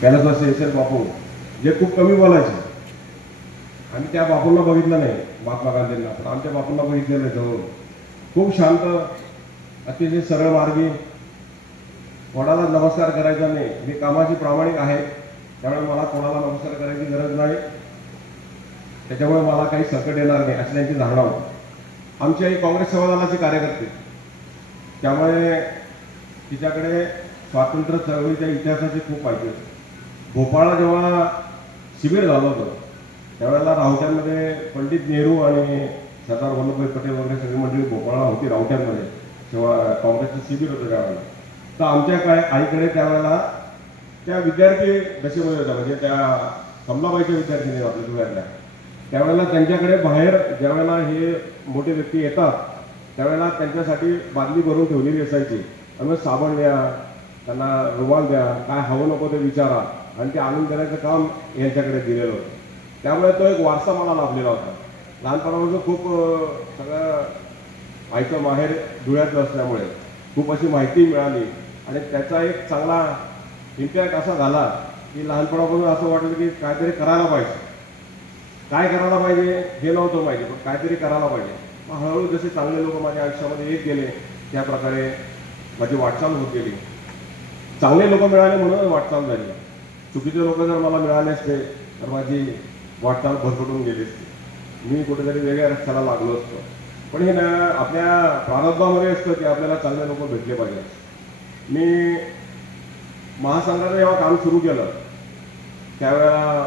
Kailas S बापू जे खूप कमी बोलायचे. आम्ही त्या बापूंना बघितलं नाही महात्मा गांधींना पण आमच्या बापूंना बघितलेलं आहे जवळ खूप शांत अतिशय सरळ मार्गी. कोणाला नमस्कार करायचा नाही. मी कामाची प्रामाणिक आहे त्यामुळे मला कोणाला नमस्कार करायची गरज नाही. त्याच्यामुळे मला काही संकट येणार नाही अशी त्यांची धारणा होती. आमच्या ही काँग्रेस समाजाचे कार्यकर्ते. त्यामुळे तिच्याकडे स्वातंत्र्य चळवळीच्या इतिहासाची खूप माहिती होती. भोपाळला जेव्हा शिबिर झालं होतं त्यावेळेला रावट्यांमध्ये पंडित नेहरू आणि सरदार वल्लभभाई पटेल वगैरे सगळी मंडळी भोपाळला होती रावट्यांमध्ये तेव्हा काँग्रेसचं शिबिर होतं त्यावेळेला. तर आमच्या काय आईकडे त्यावेळेला त्या विद्यार्थी दशेमध्ये होत्या म्हणजे त्या कमलाबाईच्या विद्यार्थिनी आपल्या धुळ्यातल्या त्यावेळेला त्यांच्याकडे बाहेर ज्यावेळेला हे मोठे व्यक्ती येतात त्यावेळेला त्यांच्यासाठी बादली भरून ठेवलेली असायची. त्यामुळे साबण या त्यांना रुमाल द्या काय हवं नको ते विचारा. आणि ते आणून देण्याचं काम यांच्याकडे दिलेलं होतं. त्यामुळे तो एक वारसा मला लाभलेला होता. लहानपणापासून खूप सगळं आईचं माहेर धुळ्यातलं असल्यामुळे खूप अशी माहिती मिळाली. आणि त्याचा एक चांगला इम्पॅक्ट असा झाला की लहानपणापासून असं वाटलं की काहीतरी करायला पाहिजे. काय करायला पाहिजे हे नव्हतं पाहिजे पण काहीतरी करायला पाहिजे. मग हळूहळू जसे चांगले लोक माझ्या आयुष्यामध्ये येत गेले त्या प्रकारे माझी वाटचाल होत गेली. चांगले लोक मिळाले म्हणून वाटचाल झाली. चुकीचे लोक जर मला मिळाले असते तर माझी वाटचाल भरकटून गेली असते. मी कुठेतरी वेगळ्या रस्त्याला लागलो असतो. पण हे ना आपल्या प्रारब्धामध्ये असतं की आपल्याला चांगले लोक भेटले पाहिजे. मी महासंघाचं जेव्हा काम सुरू केलं त्यावेळेला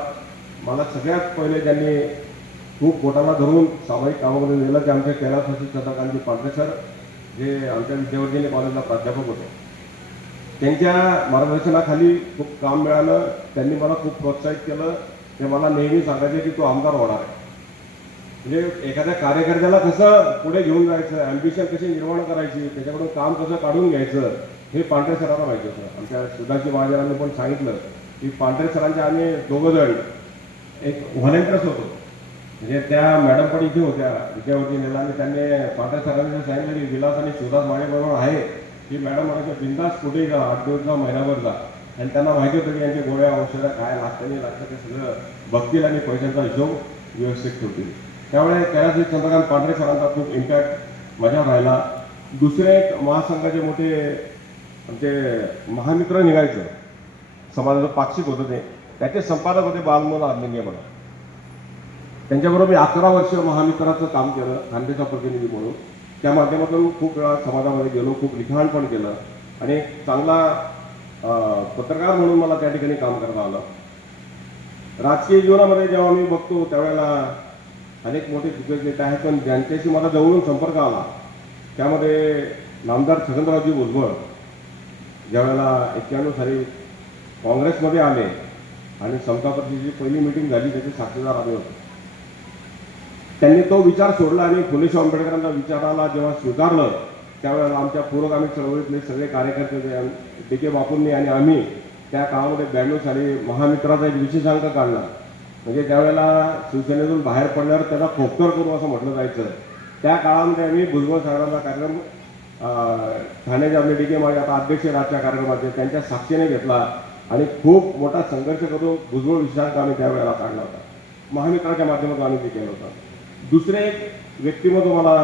मला सगळ्यात पहिले त्यांनी खूप पोटाला धरून सामाजिक कामामध्ये नेलं ते आमचे कैलासवासी चंद्रकांतजी पांढरे सर जे आमच्या विद्यावर्धिनी कॉलेजला प्राध्यापक होते. त्यांच्या मार्गदर्शनाखाली खूप काम मिळालं. त्यांनी मला खूप प्रोत्साहित केलं. ते मला नेहमी सांगायचे की तो आमदार होणार आहे. म्हणजे एखाद्या कार्यकर्त्याला कसं पुढे घेऊन जायचं ॲम्बिशन कशी निर्माण करायची त्याच्याकडून काम कसं काढून घ्यायचं हे पांढरे सरांना माहिती होतं. आमच्या सुधाजी महाजनांनी पण सांगितलं की पांढरे सरांचे आम्ही दोघं जण एक व्हॉलेंटियर्स होतो. म्हणजे त्या मॅडम पण इथे होत्या विद्यावती नेला. आणि त्यांनी पांढरे सरांनी सांगितलं की विलास आणि शिवदास माझ्याबरोबर आहे की मॅडम म्हणायचं बिंदास कुठे जा आठ दिवस जा महिनाभर जा आणि त्यांना माहिती होतं की यांच्या गोळ्या औषधं काय लागतं नाही लागतं ते सगळं बघतील आणि पैशांचा हिशोब व्यवस्थित ठेवतील. त्यामुळे कैलास चंद्रकांत पांढरे सरांचा खूप इम्पॅक्ट मजा राहिला. दुसरे एक महासंघाचे मोठे आमचे महामित्र निघायचं. समाजाचं पाक्षिक होतं ते. त्याचे संपादक होते बालमोल आर्लिंगे मला त्यांच्याबरोबर मी अकरा वर्ष महामित्राचं काम केलं खानदेशा प्रतिनिधी म्हणून. त्या माध्यमातून खूप वेळा समाजामध्ये गेलो खूप लिखाण पण केलं. आणि एक चांगला पत्रकार म्हणून मला त्या ठिकाणी काम करता आलं. राजकीय जीवनामध्ये जेव्हा मी बघतो त्यावेळेला अनेक मोठे दिग्गज नेते आहेत पण ज्यांच्याशी मला जवळून संपर्क आला त्यामध्ये नामदार छगनरावजी भुजबळ ज्यावेळेला एक्क्याण्णव साली काँग्रेसमध्ये आले आणि समता पक्षाची पहिली मिटिंग झाली त्याचे साक्षीदार आले होते. त्यांनी तो विचार सोडला आणि फुले शाहू विचाराला जेव्हा स्वीकारलं त्यावेळेला आमच्या पुरोगामी चळवळीतले सगळे कार्यकर्ते डी के बापूंनी आणि आम्ही त्या काळामध्ये ब्याण्णव साली महामित्राचा एक विशेषांक काढला. म्हणजे त्यावेळेला शिवसेनेतून बाहेर पडल्यावर त्याला खोपकर करू असं म्हटलं जायचं. त्या काळामध्ये आम्ही भुजबळ साहेबांचा कार्यक्रम ठाण्याचे आपले डी के माझे आता अध्यक्ष राजच्या कार्यक्रमाचे त्यांच्या साक्षीने घेतला आणि खूप मोठा संघर्ष करून भुजबळ विषयांक आम्ही त्यावेळेला काढला होता. महामित्राच्या माध्यमातून आम्ही ते केलं होतं. दुसरे एक व्यक्तिमत्व मला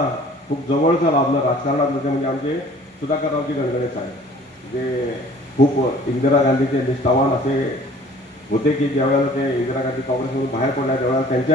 खूप जवळचं लाभलं राजकारणात ते म्हणजे आमचे सुधाकररावजी गणगणे साहेब जे खूप इंदिरा गांधीचे निष्ठावान असे होते की ज्यावेळेला ते इंदिरा गांधी काँग्रेसमधून बाहेर पडल्या त्यावेळेला त्यांच्या